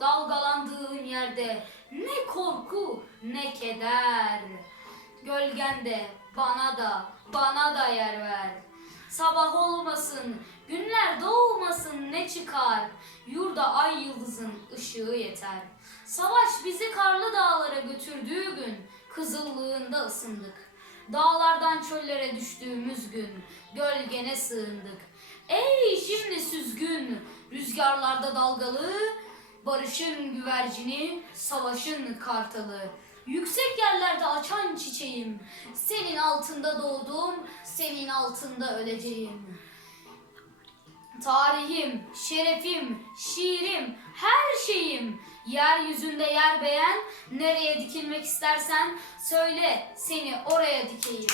Dalgalandığın yerde ne korku ne keder. Gölgende bana da bana da yer ver. Sabah olmasın, günler doğmasın ne çıkar? Yurda ay yıldızın ışığı yeter. Savaş bizi karlı dağlara götürdüğü gün kızıllığında ısındık. Dağlardan çöllere düştüğümüz gün gölgene sığındık. Ey şimdi süzgün, rüzgarlarda dalgalı Barışın güvercini, savaşın kartalı. Yüksek yerlerde açan çiçeğim, senin altında doğdum, senin altında öleceğim. Tarihim, şerefim, şiirim, her şeyim. Yeryüzünde yer beğen, nereye dikilmek istersen söyle seni oraya dikeyim.